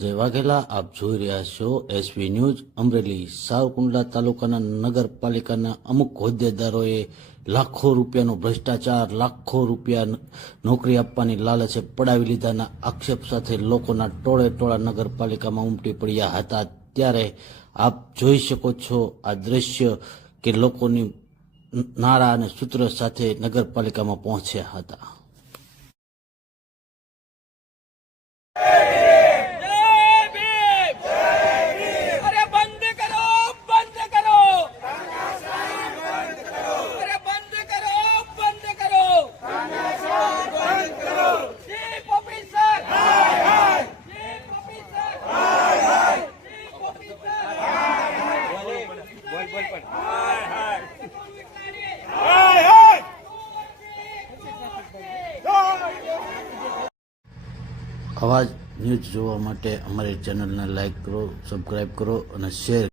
જય વાઘેલા આપ જોઈ રહ્યા છો એસવી ન્યૂઝ અમરેલી સાવરકુંડલા તાલુકાના નગરપાલિકાના અમુક હોદ્દેદારોએ લાખો રૂપિયાનો ભ્રષ્ટાચાર લાખો રૂપિયા નોકરી આપવાની લાલચે પડાવી લીધાના આક્ષેપ સાથે લોકોના ટોળે ટોળા નગરપાલિકામાં ઉમટી પડ્યા હતા। ત્યારે આપ જોઈ શકો છો આ દ્રશ્ય કે લોકોની નારા અને સૂત્ર સાથે નગરપાલિકામાં પહોંચ્યા હતા। આવા ન્યૂઝ જોવા માટે અમારી ચેનલને લાઈક કરો, સબસ્ક્રાઇબ કરો અને શેર